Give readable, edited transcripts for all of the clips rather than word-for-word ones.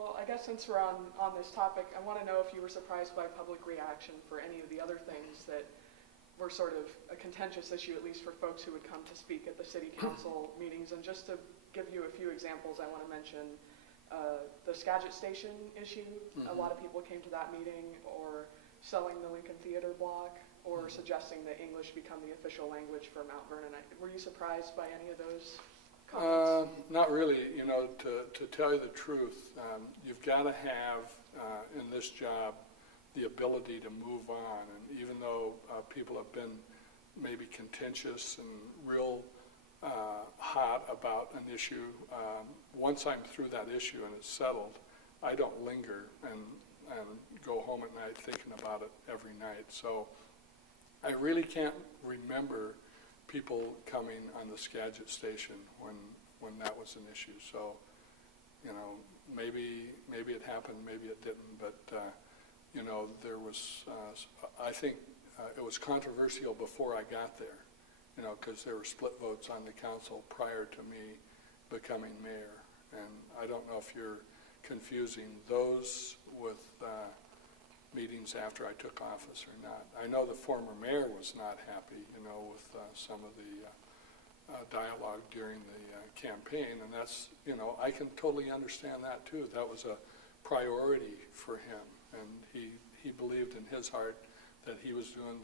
Well, I guess since we're on this topic, I want to know if you were surprised by public reaction for any of the other things that were sort of a contentious issue, at least for folks who would come to speak at the city council meetings. And just to give you a few examples, I want to mention the Skagit station issue. A lot of people came to that meeting, or selling the Lincoln Theater block, or suggesting that English become the official language for Mount Vernon. Were you surprised by any of those comments? Not really. You know, to tell you the truth, you've got to have in this job the ability to move on. And even though people have been maybe contentious and real hot about an issue, once I'm through that issue and it's settled, I don't linger and go home at night thinking about it every night. So I really can't remember people coming on the Skagit station when that was an issue. So, you know, maybe it happened, maybe it didn't, but you know, there was, I think it was controversial before I got there, you know, because there were split votes on the council prior to me becoming mayor. And I don't know if you're confusing those with meetings after I took office or not. I know the former mayor was not happy, you know, with some of the dialogue during the campaign, and that's, you know, I can totally understand that too. That was a priority for him, and he believed in his heart that he was doing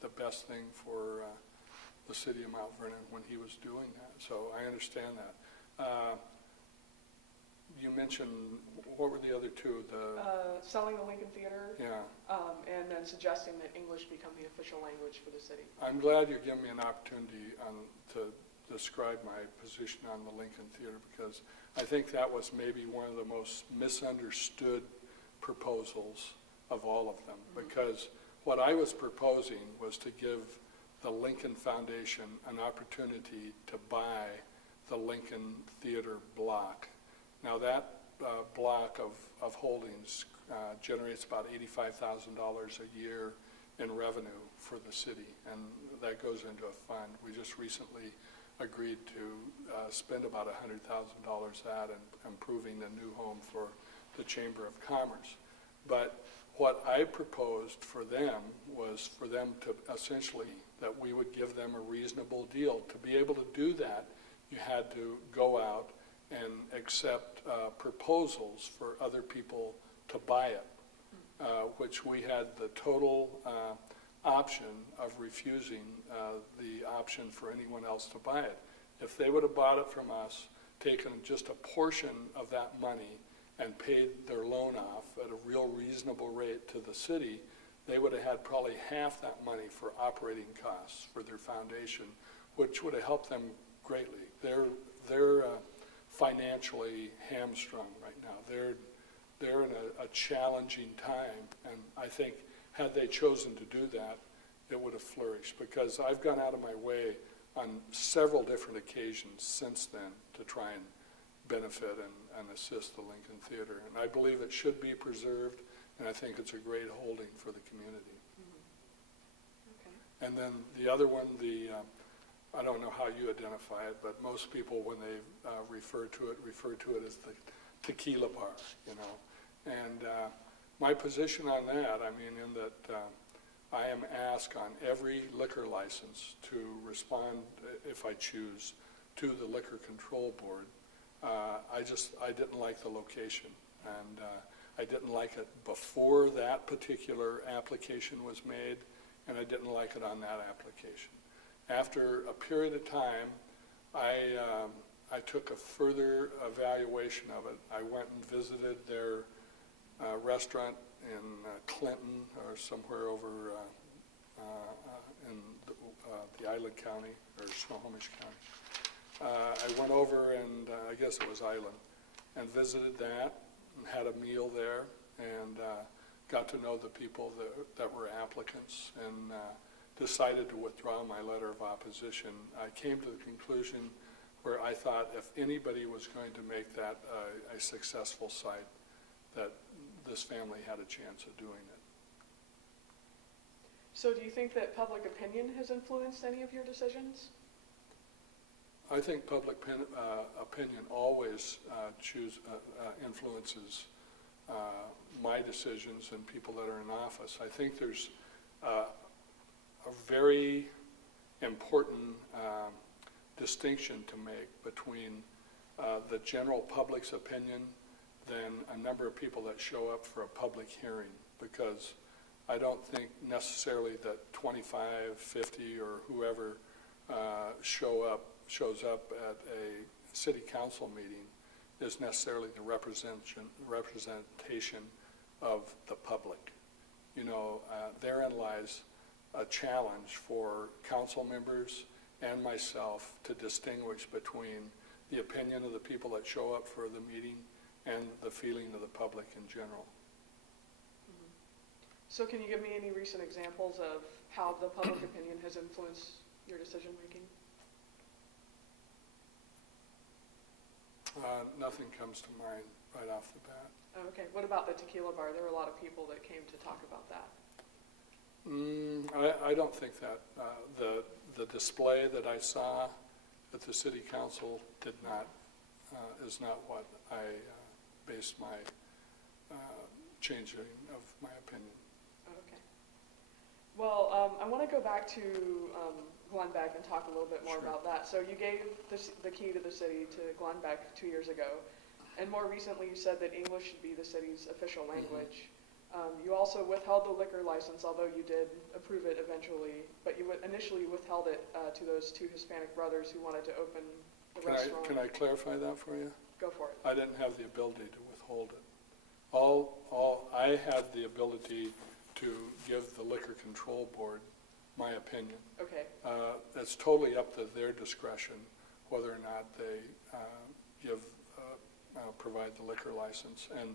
the best thing for the city of Mount Vernon when he was doing that. So I understand that. You mentioned, what were the other two? Selling the Lincoln Theater, yeah, and then suggesting that English become the official language for the city. I'm glad you're giving me an opportunity to describe my position on the Lincoln Theater, because I think that was maybe one of the most misunderstood proposals of all of them, because what I was proposing was to give the Lincoln Foundation an opportunity to buy the Lincoln Theater block. Now that block of holdings generates about $85,000 a year in revenue for the city, and that goes into a fund. We just recently agreed to spend about $100,000 that and improving the new home for the Chamber of Commerce. But what I proposed for them was for them to essentially, that we would give them a reasonable deal. To be able to do that, you had to go out and accept proposals for other people to buy it, which we had the total option of refusing the option for anyone else to buy it. If they would have bought it from us, taken just a portion of that money and paid their loan off at a real reasonable rate to the city, they would have had probably half that money for operating costs for their foundation, which would have helped them greatly. They're financially hamstrung right now. They're in a challenging time, and I think had they chosen to do that, it would have flourished, because I've gone out of my way on several different occasions since then to try and benefit and assist the Lincoln Theater. And I believe it should be preserved, and I think it's a great holding for the community. Okay. And then the other one, I don't know how you identify it, but most people, when they refer to it as the tequila bar, you know. And my position on that, I mean, in that I am asked on every liquor license to respond, if I choose, to the Liquor Control Board. I didn't like the location, and I didn't like it before that particular application was made, and I didn't like it on that application. After a period of time, I took a further evaluation of it. I went and visited their restaurant in Clinton, or somewhere over in the Island County, or Snohomish County. I went over, and I guess it was Island, and visited that, and had a meal there, and got to know the people that were applicants, and decided to withdraw my letter of opposition. I came to the conclusion where I thought if anybody was going to make that a successful site, that this family had a chance of doing it. So do you think that public opinion has influenced any of your decisions? I think public opinion always influences my decisions and people that are in office. I think there's a very important distinction to make between the general public's opinion than a number of people that show up for a public hearing, because I don't think necessarily that 25, 50, or whoever shows up at a city council meeting is necessarily the representation of the public. You know, therein lies a challenge for council members and myself to distinguish between the opinion of the people that show up for the meeting and the feeling of the public in general. Mm-hmm. So can you give me any recent examples of how the public opinion has influenced your decision making? Nothing comes to mind right off the bat. Oh, okay. What about the tequila bar? There were a lot of people that came to talk about that. I don't think that. The display that I saw at the city council is not what I based my changing of my opinion. Okay. Well, I want to go back to Glenbeck and talk a little bit more Sure. about that. So you gave the key to the city to Glenbeck 2 years ago, and more recently you said that English should be the city's official language. You also withheld the liquor license, although you did approve it eventually, but you initially withheld it to those two Hispanic brothers who wanted to open the restaurant. Can I clarify that for you? Go for it. I didn't have the ability to withhold it. I had the ability to give the Liquor Control Board my opinion. Okay. It's totally up to their discretion whether or not they provide the liquor license. And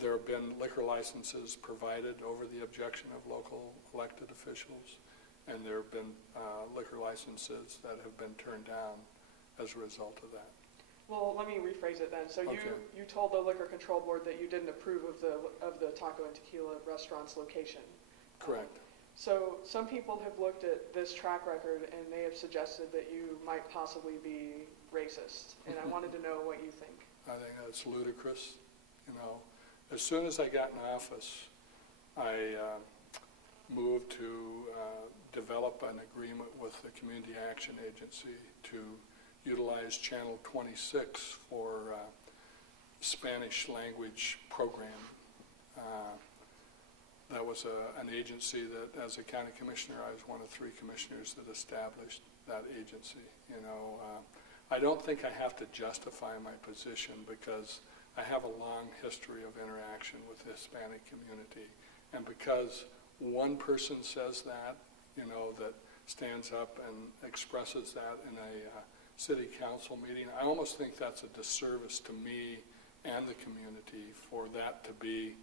there have been liquor licenses provided over the objection of local elected officials, and there have been liquor licenses that have been turned down as a result of that. Well, let me rephrase it then. So Okay. you told the Liquor Control Board that you didn't approve of the Taco and Tequila restaurant's location. Correct. So some people have looked at this track record and they have suggested that you might possibly be racist, and I wanted to know what you think. I think that's ludicrous. You know, as soon as I got in office, I moved to develop an agreement with the Community Action Agency to utilize Channel 26 for Spanish language program. That was an agency that, as a county commissioner, I was one of 3 commissioners that established that agency. You know, I don't think I have to justify my position because I have a long history of interaction with the Hispanic community. And because one person says that, you know, that stands up and expresses that in a city council meeting, I almost think that's a disservice to me and the community for that to be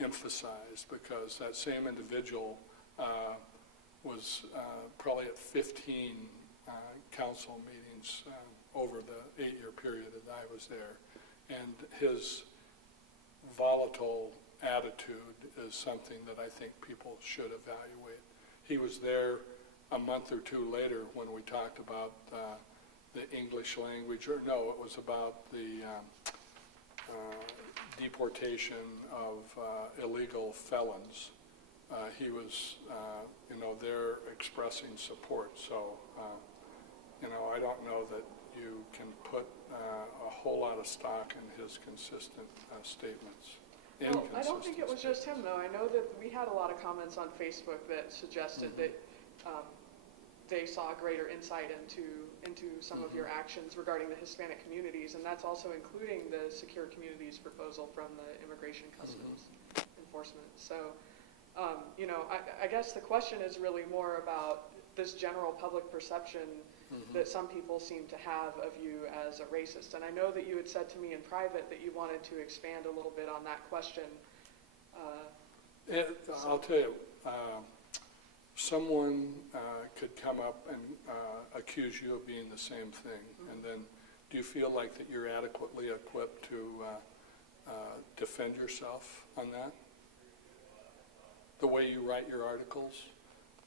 emphasized, because that same individual was probably at 15 council meetings over the 8-year period that I was there. And his volatile attitude is something that I think people should evaluate. He was there a month or 2 later when we talked about the English language, or no, it was about the deportation of illegal felons. He was, you know, there expressing support. So, you know, I don't know that you can put a whole lot of stock in his consistent statements. Well, I don't think it was just him, though. I know that we had a lot of comments on Facebook that suggested that they saw greater insight into some of your actions regarding the Hispanic communities, and that's also including the Secure Communities proposal from the Immigration Customs Enforcement. So, you know, I guess the question is really more about this general public perception that some people seem to have of you as a racist. And I know that you had said to me in private that you wanted to expand a little bit on that question. I'll tell you, someone could come up and accuse you of being the same thing, and then do you feel like that you're adequately equipped to defend yourself on that? The way you write your articles,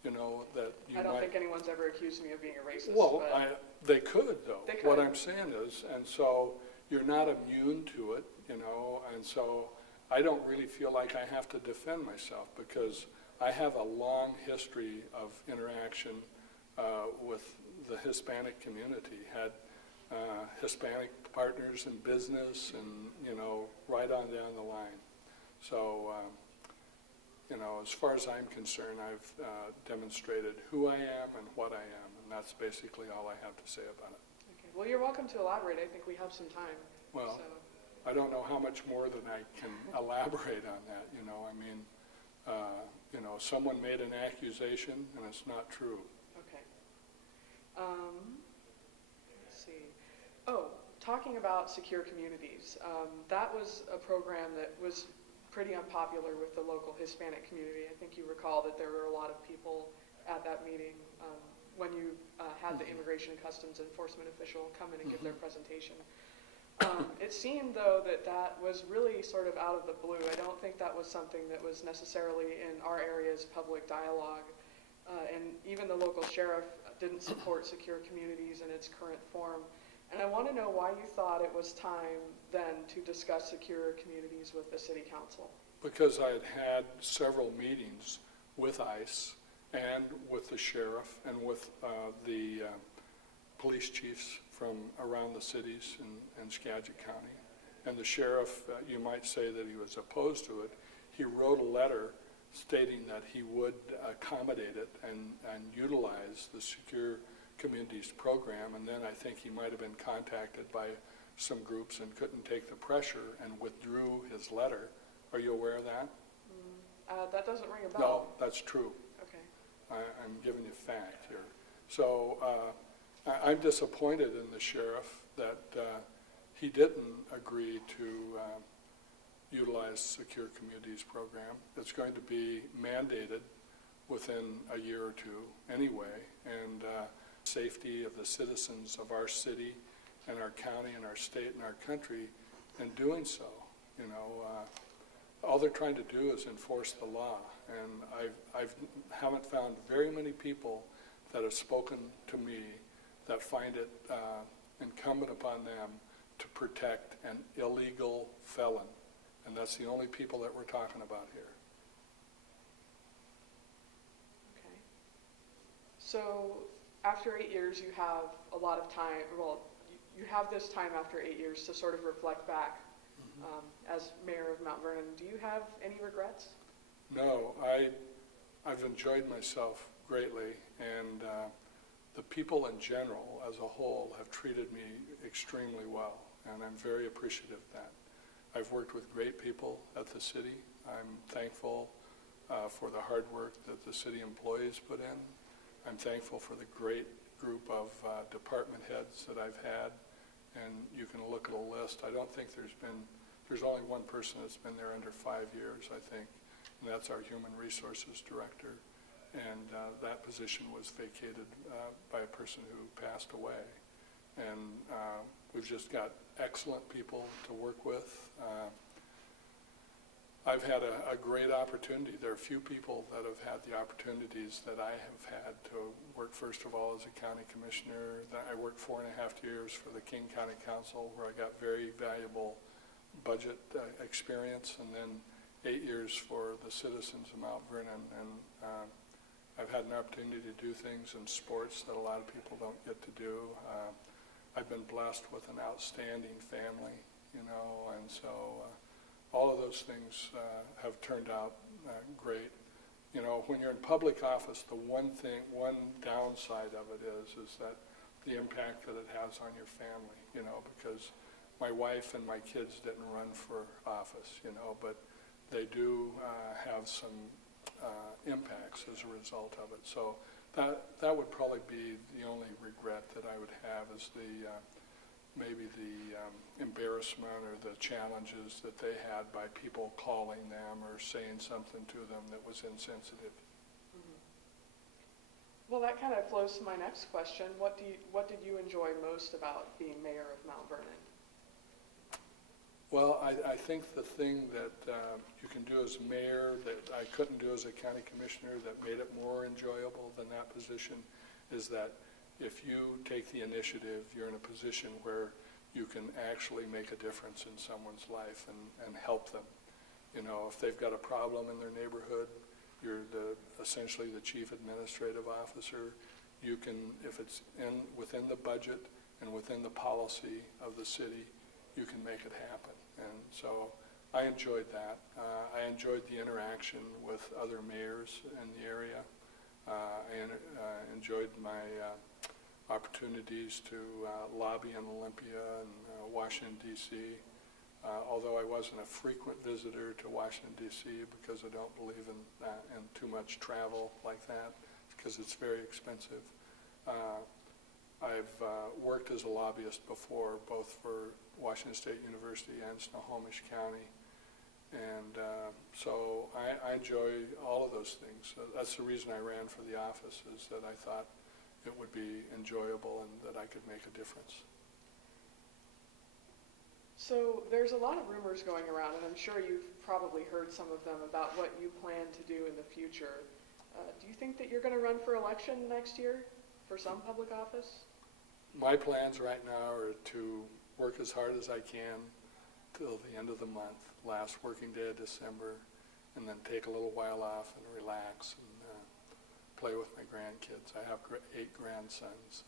you know, that you I don't think anyone's ever accused me of being a racist. Well, but they could, though. They could. What I'm saying is, and so you're not immune to it, you know, and so I don't really feel like I have to defend myself because I have a long history of interaction with the Hispanic community, had Hispanic partners in business and, you know, right on down the line. So, you know, as far as I'm concerned, I've demonstrated who I am and what I am, and that's basically all I have to say about it. Okay. Well, you're welcome to elaborate. I think we have some time. Well, So. I don't know how much more than I can elaborate on that, you know. I mean, you know, someone made an accusation and it's not true. Okay. Let's see. Oh, talking about secure communities, that was a program that was pretty unpopular with the local Hispanic community. I think you recall that there were a lot of people at that meeting when you had the Immigration and Customs Enforcement official come in and give their presentation. It seemed, though, that that was really sort of out of the blue. I don't think that was something that was necessarily in our area's public dialogue. And even the local sheriff didn't support secure communities in its current form. And I want to know why you thought it was time then to discuss secure communities with the city council. Because I had had several meetings with ICE and with the sheriff and with the police chiefs from around the cities in Skagit County. And the sheriff, you might say that he was opposed to it. He wrote a letter stating that he would accommodate it and utilize the Secure Communities program, and then I think he might have been contacted by some groups and couldn't take the pressure and withdrew his letter. Are you aware of that? That doesn't ring a No, bell. that's true. Okay. I'm giving you fact here. So I'm disappointed in the sheriff that he didn't agree to utilize Secure Communities program. It's going to be mandated within a year or two anyway, and safety of the citizens of our city and our county and our state and our country in doing so. You know, all they're trying to do is enforce the law, and I haven't found very many people that have spoken to me that find it incumbent upon them to protect an illegal felon, and that's the only people that we're talking about here. Okay. So after 8 years, you have a lot of time. Well, you have this time after 8 years to sort of reflect back as mayor of Mount Vernon. Do you have any regrets? No, I've enjoyed myself greatly, and the people in general as a whole have treated me extremely well, and I'm very appreciative of that. I've worked with great people at the city. I'm thankful for the hard work that the city employees put in. I'm thankful for the great group of department heads that I've had, and you can look at a list. I don't think there's only one person that's been there under 5 years, I think, and that's our Human Resources Director. And that position was vacated by a person who passed away. And we've just got excellent people to work with. I've had a great opportunity. There are few people that have had the opportunities that I have had to work, first of all, as a county commissioner. I worked 4.5 years for the King County Council, where I got very valuable budget experience, and then 8 years for the citizens of Mount Vernon. And I've had an opportunity to do things in sports that a lot of people don't get to do. I've been blessed with an outstanding family, you know, and so all of those things have turned out great. You know, when you're in public office, the one downside of it is that the impact that it has on your family, you know, because my wife and my kids didn't run for office, you know, but they do have some impacts as a result of it. So that would probably be the only regret that I would have, is maybe the embarrassment or the challenges that they had by people calling them or saying something to them that was insensitive. Mm-hmm. Well, that kind of flows to my next question. What did you enjoy most about being mayor of Mount Vernon? Well, I think the thing that you can do as mayor that I couldn't do as a county commissioner that made it more enjoyable than that position is that if you take the initiative, you're in a position where you can actually make a difference in someone's life and help them. You know, if they've got a problem in their neighborhood, you're essentially the chief administrative officer. You can, if it's within the budget and within the policy of the city, you can make it happen. And so I enjoyed that. I enjoyed the interaction with other mayors in the area. And enjoyed my opportunities to lobby in Olympia and Washington, D.C., although I wasn't a frequent visitor to Washington, D.C., because I don't believe in too much travel like that, because it's very expensive. I've worked as a lobbyist before, both for Washington State University and Snohomish County. And so I enjoy all of those things. So that's the reason I ran for the office, is that I thought it would be enjoyable and that I could make a difference. So there's a lot of rumors going around, and I'm sure you've probably heard some of them about what you plan to do in the future. Do you think that you're going to run for election next year for some public office? My plans right now are to work as hard as I can till the end of the month, last working day of December, and then take a little while off and relax and play with my grandkids. I have 8 grandsons,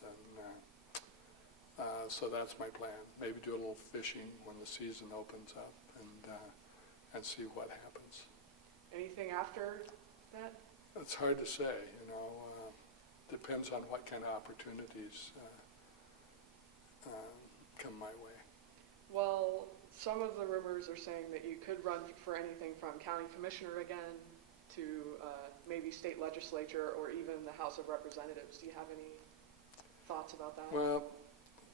and so that's my plan. Maybe do a little fishing when the season opens up, and see what happens. Anything after that? It's hard to say, you know. Depends on what kind of opportunities come my way. Well, some of the rumors are saying that you could run for anything from county commissioner again to maybe state legislature or even the House of Representatives. Do you have any thoughts about that? Well,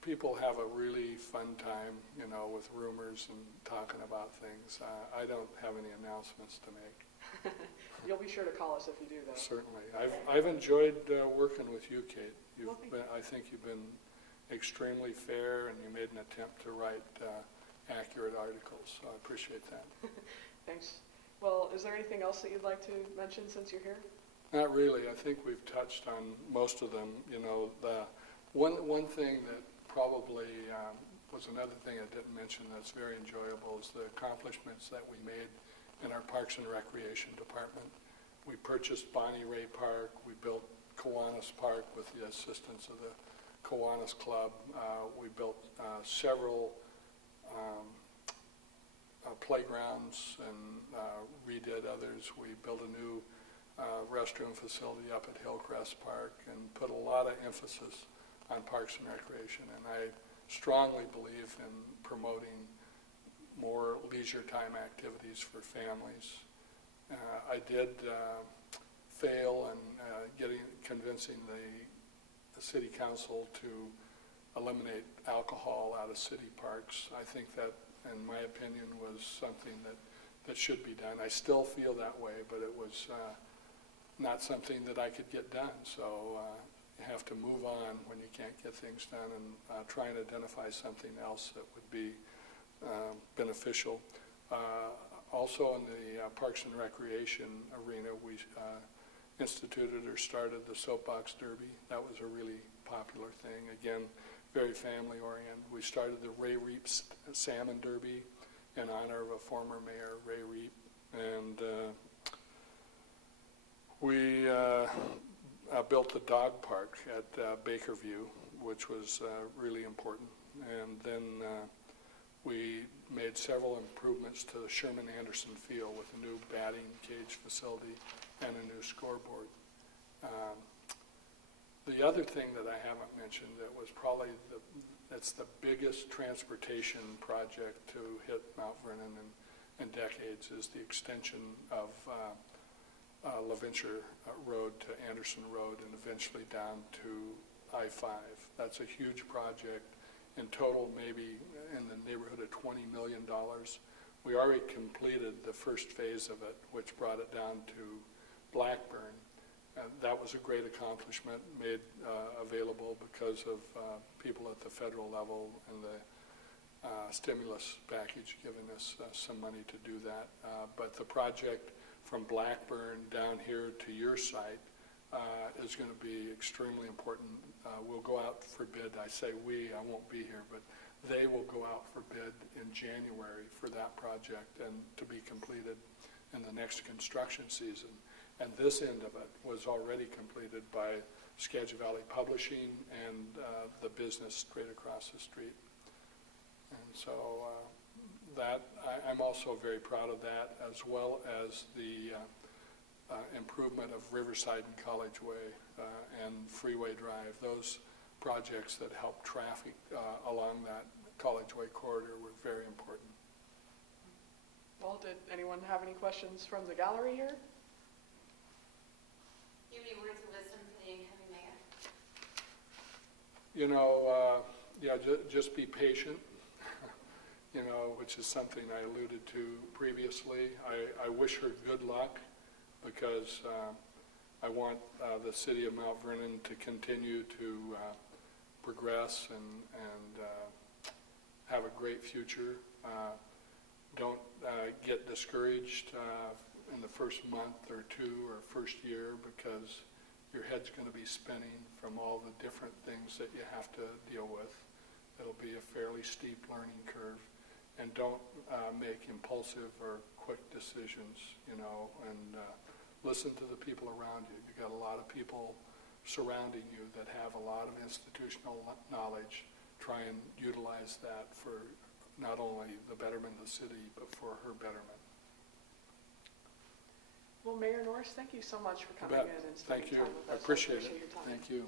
people have a really fun time, you know, with rumors and talking about things. I don't have any announcements to make. You'll be sure to call us if you do, though. Certainly. I've enjoyed working with you, Kate. I think you've been extremely fair, and you made an attempt to write accurate articles, so I appreciate that. Thanks. Well, is there anything else that you'd like to mention since you're here? Not really. I think we've touched on most of them. You know, the one thing that probably was another thing I didn't mention that's very enjoyable is the accomplishments that we made in our Parks and Recreation Department. We purchased Bonnie Ray Park. We built Kiwanis Park with the assistance of the Kiwanis Club. We built several playgrounds and redid others. We built a new restroom facility up at Hillcrest Park and put a lot of emphasis on Parks and Recreation. And I strongly believe in promoting more leisure time activities for families. I did fail in convincing the city council to eliminate alcohol out of city parks. I think that, in my opinion, was something that should be done. I still feel that way, but it was not something that I could get done. So you have to move on when you can't get things done and try and identify something else that would be beneficial. Also in the Parks and Recreation arena, we instituted or started the Soapbox Derby. That was a really popular thing. Again, very family-oriented. We started the Ray Reap Salmon Derby in honor of a former mayor, Ray Reap. And we built the dog park at Bakerview, which was really important. And then we made several improvements to the Sherman Anderson Field with a new batting cage facility and a new scoreboard. The other thing that I haven't mentioned that was probably that's the biggest transportation project to hit Mount Vernon in decades is the extension of LaVenture Road to Anderson Road and eventually down to I-5. That's a huge project. In total, maybe in the neighborhood of $20 million. We already completed the first phase of it, which brought it down to Blackburn. That was a great accomplishment, made available because of people at the federal level and the stimulus package giving us some money to do that. But the project from Blackburn down here to your site is going to be extremely important. We'll go out for bid. I say we, I won't be here, but They will go out for bid in January for that project and to be completed in the next construction season. And this end of it was already completed by Skagit Valley Publishing and the business straight across the street. And so I'm also very proud of that, as well as the improvement of Riverside and College Way and Freeway Drive. Those projects that help traffic along that College Way corridor were very important. Well, did anyone have any questions from the gallery here? Do you have any words of wisdom for the incoming mayor? You know, just be patient, you know, which is something I alluded to previously. I wish her good luck because I want the city of Mount Vernon to continue to progress and have a great future. Don't get discouraged in the first month or two or first year, because your head's going to be spinning from all the different things that you have to deal with. It'll be a fairly steep learning curve. And don't make impulsive or quick decisions, you know, and listen to the people around you. You've got a lot of people surrounding you that have a lot of institutional knowledge. Try and utilize that for not only the betterment of the city, but for her betterment. Well, Mayor Norris, thank you so much for You coming bet. in and spending Thank you. time with us. I appreciate it. Your time. Thank you.